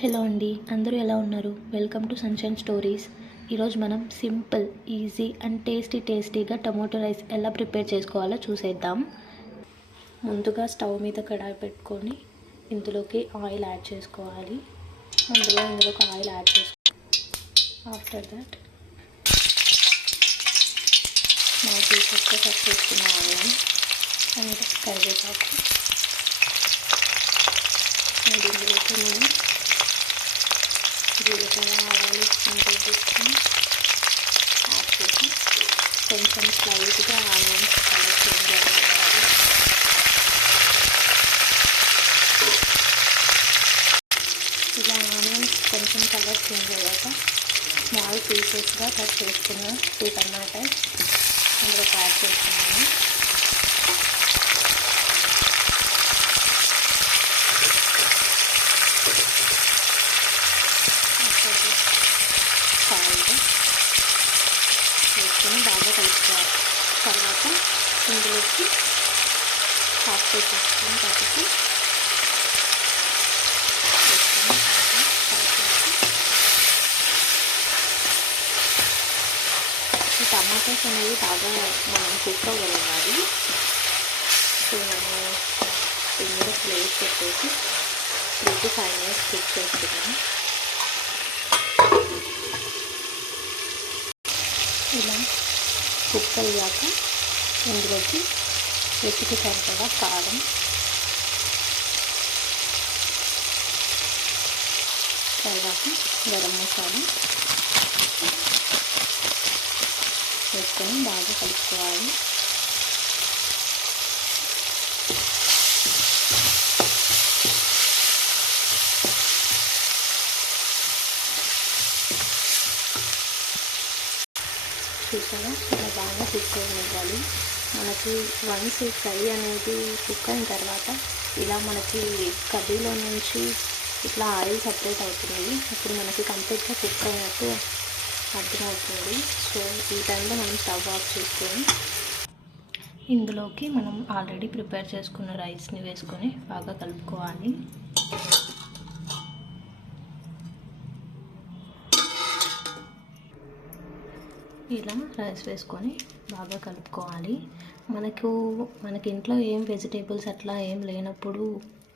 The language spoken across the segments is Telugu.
హలో అండి, అందరూ ఎలా ఉన్నారు? Welcome to sunshine stories. ఈరోజు మనం సింపుల్, ఈజీ అండ్ టేస్టీగా టమాటో రైస్ ఎలా ప్రిపేర్ చేసుకోవాలో చూసేద్దాం. ముందుగా స్టవ్ మీద కడాయి పెట్టుకొని ఇందులోకి ఆయిల్ యాడ్ చేసుకోవాలి. ఇందులోకి ఆయిల్ యాడ్ ఆఫ్టర్ దట్ మనం పీసెస్గా కట్ చేసుకున్న ఆనియన్ అండ్ కరివేపాకు అండ్ ఇందులోకి మనం జీలకర్ర ఆవాలు తీసుకొని యాడ్ చేసి కొంచెం స్లైట్గా ఆనియన్స్ కలర్ చేంజ్ అవ్వాలి. ఇలా ఆనియన్స్ కొంచెం కలర్ చేంజ్ అయ్యాక స్మాల్ పీసెస్గా కట్ చేసుకున్న 2 టమాటాస్ అందులో యాడ్ చేస్తున్నాను. సాల్ట్ వేసుకొని బాగా కలుపుకోవాలి. తర్వాత ఇందులోకి హాఫ్ టీ స్పూన్ పసుపు వేసుకొని బాగా కలుపుకోవాలి. ఈ టమాటాస్ అనేవి బాగా మనం కుక్ అవ్వగలగాలి. సో నేను దీని మీద ప్లేట్ పెట్టేసి 3 to 5 minutes కుక్ చేస్తున్నాను. ఇలా కుక్ అయ్యాక ఇందులోకి రుచికి సరిపడా కారం, తర్వాత గరం మసాలా వేసుకొని బాగా కలుపుకోవాలి. చూసారా, ఇలా బాగా కుక్ అవ్వాలి. మనకి వన్స్ ఫ్రై అనేది కుక్ అయిన తర్వాత ఇలా మనకి కర్రీలో నుంచి ఇట్లా ఆయిల్ సపరేట్ అవుతుంది. అప్పుడు మనకి కంప్లీట్గా కుక్ అయినట్టు అర్థమవుతుంది. సో ఈ టైంలో మనం స్టవ్ ఆఫ్ చేసుకొని ఇందులోకి మనం ఆల్రెడీ ప్రిపేర్ చేసుకున్న రైస్ని వేసుకొని బాగా కలుపుకోవాలి. ఇలా రైస్ వేసుకొని బాగా కలుపుకోవాలి. మనకి ఇంట్లో ఏం వెజిటేబుల్స్ అట్లా ఏం లేనప్పుడు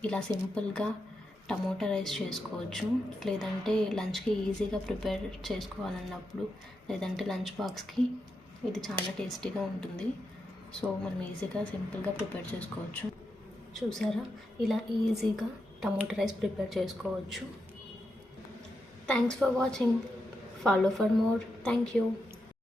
ఇలా సింపుల్గా టమోటా రైస్ చేసుకోవచ్చు. లేదంటే లంచ్కి ఈజీగా ప్రిపేర్ చేసుకోవాలన్నప్పుడు, లేదంటే లంచ్ బాక్స్కి ఇది చాలా టేస్టీగా ఉంటుంది. సో మనం ఈజీగా సింపుల్గా ప్రిపేర్ చేసుకోవచ్చు. చూసారా, ఇలా ఈజీగా టమోటా రైస్ ప్రిపేర్ చేసుకోవచ్చు. Thanks for watching. Follow for more. Thank you.